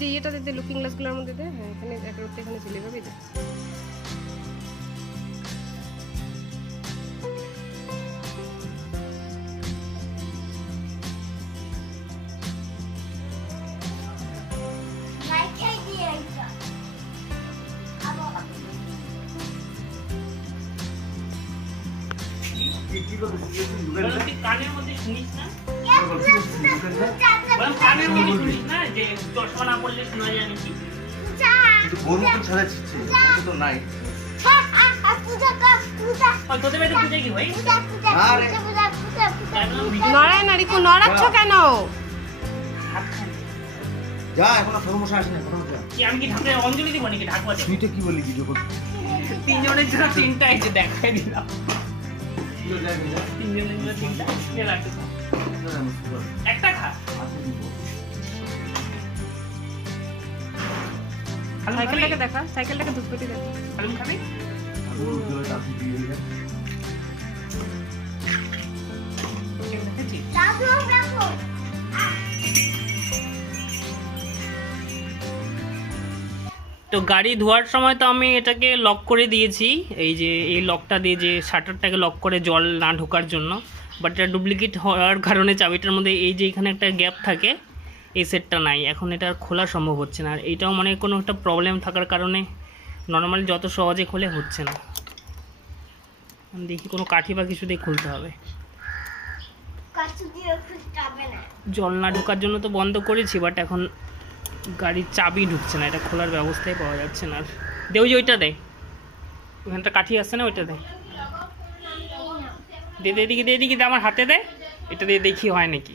যে ইয়েটা দে লুকিং গ্লাসগুলোর মধ্যে দে হ্যাঁ এখানে একটা রোডটা এখানে চলে যাবে বললাম, কানের মধ্যে শুনিস না? কানের মধ্যে শুনিস না? যে চশমা না পড়লে শোনা যায় নাকি? কিন্তু গোর ছিচ্ছে তো নাই। হয় নড়ায় না রিকু নড়াচ্ছ কেন? যা এখন কি আমি কি অঞ্জলি দিব নাকি ঢাকুয়া তুইটা কি বলি তিনজনের জন্য তিনটা এই যে দেখাই দিলাম। তিনজনের জন্য তিনটা খা। একটা খা। সাইকেলটাকে দেখা সাইকেলটাকে ধূপকাঠি দেখা। হালুম খাবি তো গাড়ি ধোয়ার সময় তো আমি এটাকে লক করে দিয়েছি। এই যে এই লকটা দিয়ে যে শাটারটাকে লক করে জল না ঢোকার জন্য। বাট এটা ডুপ্লিকেট হওয়ার কারণে চাবিটার মধ্যে এই যে এখানে একটা গ্যাপ থাকে এই সেটটা নাই। এখন এটা আর খোলা সম্ভব হচ্ছে না। আর এটাও মানে কোনো একটা প্রবলেম থাকার কারণে নর্মালি যত সহজে খোলে হচ্ছে না। দেখি কোনো কাঠি বা কিছু দিয়ে খুলতে হবে। জল না ঢোকার জন্য তো বন্ধ করেছি বাট এখন গাড়ির চাবি ঢুকছে না। এটা খোলার ব্যবস্থাই পাওয়া যাচ্ছে না। আর দে ওই যে ওইটা দেয় ওখানটা কাঠি আসছে না ওইটা দেয় দে দে এদিকে দে এদিকে দে আমার হাতে দেয় এটা দিয়ে দেখি হয় নাকি।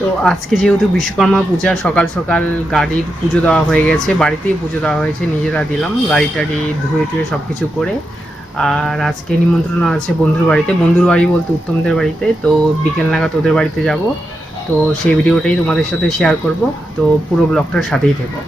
তো আজকে যেহেতু বিশ্বকর্মা পূজা, সকাল সকাল গাড়ির পুজো দেওয়া হয়ে গেছে, বাড়িতেই পুজো দেওয়া হয়েছে, নিজেরা দিলাম, গাড়ি টাড়ি ধুয়ে টুয়ে সব কিছু করে। আর আজকে নিমন্ত্রণ আছে বন্ধুর বাড়িতে, বন্ধুর বাড়ি বলতে উত্তমদের বাড়িতে, তো বিকেল নাগাদ ওদের বাড়িতে যাব। তো সেই ভিডিওটাই তোমাদের সাথে শেয়ার করব, তো পুরো ব্লগটার সাথেই থেকো।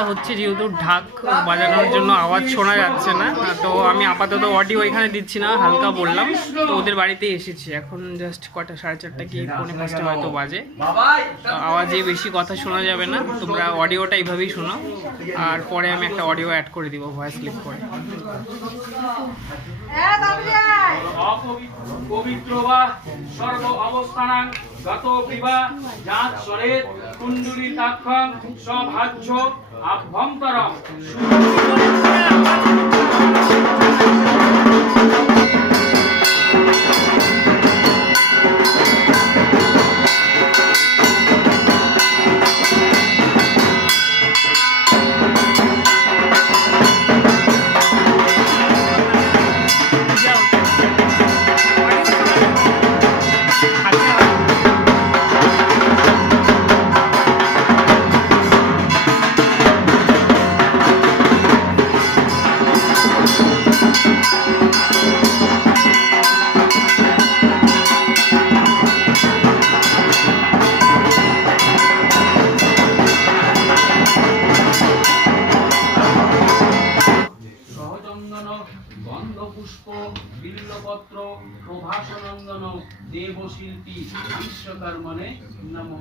পূজা হচ্ছে যেহেতু ঢাক বাজানোর জন্য আওয়াজ শোনা যাচ্ছে না, তো আমি আপাতত অডিও এখানে দিচ্ছি না, হালকা বললাম। তো ওদের বাড়িতে এসেছি, এখন জাস্ট কটা, সাড়ে চারটা কি, পৌনে পাঁচটা হয়তো বাজে। আওয়াজে বেশি কথা শোনা যাবে না, তোমরা অডিওটা এইভাবেই শোনো। আর পরে আমি একটা অডিও অ্যাড করে দিব ভয়েস ক্লিপ করে। পবিত্র বা সর্ব অবস্থানাং গত বিবা যাত সরে কুণ্ডুলি তাক্ষম সভাজ্য আভ্যন্তরম। দেবশিল্পী মানে নমো।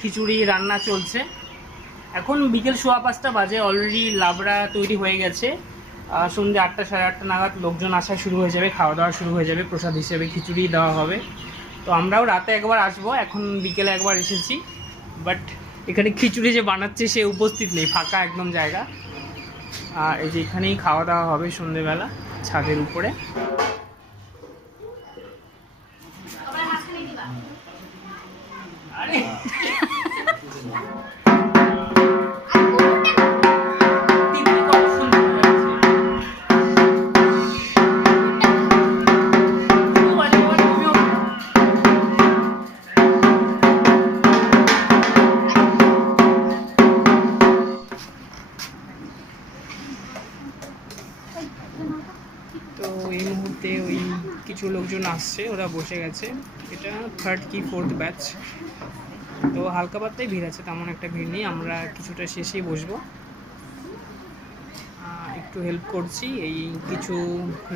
খিচুড়ি রান্না চলছে। এখন বিকেল সোয়া পাঁচটা বাজে অলরেডি লাবড়া তৈরি হয়ে গেছে। সন্ধ্যে আটটা, সাড়ে আটটা নাগাদ লোকজন আসা শুরু হয়ে যাবে, খাওয়া দাওয়া শুরু হয়ে যাবে, প্রসাদ হিসেবে খিচুড়ি দেওয়া হবে। তো আমরাও রাতে একবার আসব, এখন বিকেলে একবার এসেছি। বাট এখানে খিচুড়ি যে বানাচ্ছে সে উপস্থিত নেই, ফাঁকা একদম জায়গা। আর এই যে এখানেই খাওয়া দাওয়া হবে সন্ধেবেলা ছাদের উপরে। কিছু লোকজন আসছে ওরা বসে গেছে। এটা থার্ড কি ফোর্থ ব্যাচ তো হালকা পাতলাই ভিড় আছে তেমন একটা ভিড় নেই। আমরা কিছুটা শেষেই বসবো। একটু হেল্প করছি। এই কিছু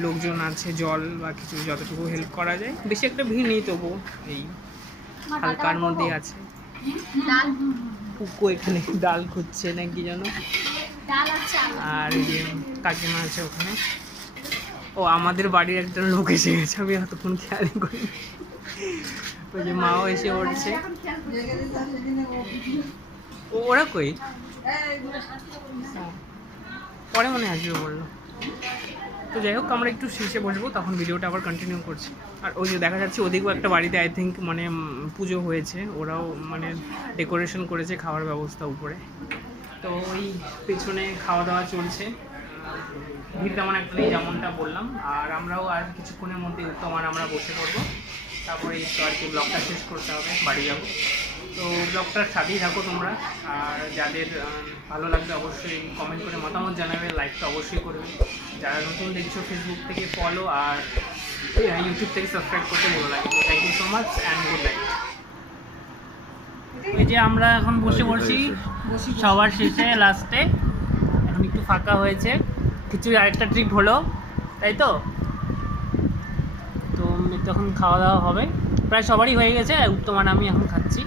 লোকজন আছে জল বা কিছু যতটুকু হেল্প করা যায়। বেশি একটা ভিড় নেই তবু এই হালকার মধ্যে আছে। পুকো এখানে ডাল খুঁজছে নাকি যেন? আর এই কাকিমা আছে ওখানে। ও আমাদের বাড়ির একজন লোক এসে গেছে, আমি এতক্ষণ খেয়াল করি ওই যে মাও এসে ও, ওরা কই? পরে মনে আসবে বলল। তো যাই হোক, আমরা একটু শেষে বসবো, তখন ভিডিওটা আবার কন্টিনিউ করছি। আর ওই যে দেখা যাচ্ছে, ওদিকেও একটা বাড়িতে আই থিঙ্ক মানে পুজো হয়েছে। ওরাও মানে ডেকোরেশন করেছে খাওয়ার ব্যবস্থা উপরে। তো ওই পেছনে খাওয়া দাওয়া চলছে। ভিড় তেমন একটা নেই যেমনটা বললাম। আর আমরাও আর কিছুক্ষণের মধ্যে উত্তম আর আমরা বসে পড়ব। তারপরে তো আর কি ব্লগটা শেষ করতে হবে বাড়ি যাব। তো ব্লগটা সাথেই থাকো তোমরা। আর যাদের ভালো লাগবে অবশ্যই কমেন্ট করে মতামত জানাবে লাইক তো অবশ্যই করবে। যারা নতুন দেখছ ফেসবুক থেকে ফলো আর ইউটিউব থেকে সাবস্ক্রাইব করতে ভালো লাগে thank you so much and good night এই যে আমরা এখন বসে পড়ছি সবার শেষে লাস্টে এখন একটু ফাঁকা হয়েছে। খিচুড়ি আরেকটা ট্রিপ হলো, তাই তো? তো তখন খাওয়া দাওয়া হবে। প্রায় সবারই হয়ে গেছে উত্তমান আমি এখন খাচ্ছি।